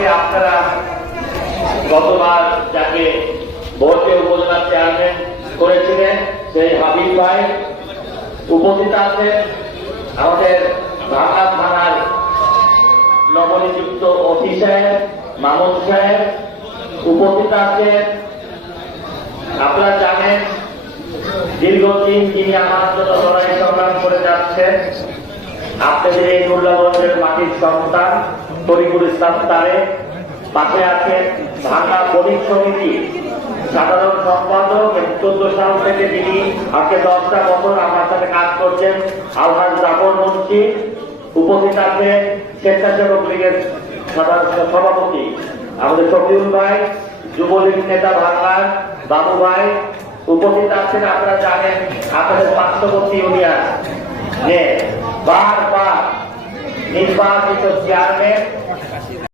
পাশাপাশি আপনারা গতবার যাকে ভোটে উপজেলা চেয়ারম্যান করেছিলেন সেই হাবিব ভাই উপস্থিত আছেন। আমাদের ঢাকা থানার নবনিযুক্ত ওসি সাহেব মামুন সাহেব উপস্থিত আছেন। আপনারা জানেন দীর্ঘদিন যিনি আমার জন্য লড়াই সংগ্রাম করে যাচ্ছেন, আপনাদের এই নুরুল্লাহগঞ্জের মাটির সন্তান তরিকুল ইসলাম তারেক। পাশে আছেন ঢাকা বণিক সমিতি সাধারণ সম্পাদক, 14 সাল থেকে যিনি আজকে 10টা বছর আমার সাথে কাজ করছেন আলহাজ জাফর মুন্সি। উপস্থিত আছে স্বেচ্ছাসেবক লীগের সাধারণ সভাপতি আমাদের শফিউল ভাই, যুবলীগ নেতা বাংলার বাবু ভাই উপস্থিত আছেন। আপনারা জানেন আপনাদের পার্শ্ববর্তী ইউনিয়ন যে বারবার নির্বাচিত চেয়ারম্যান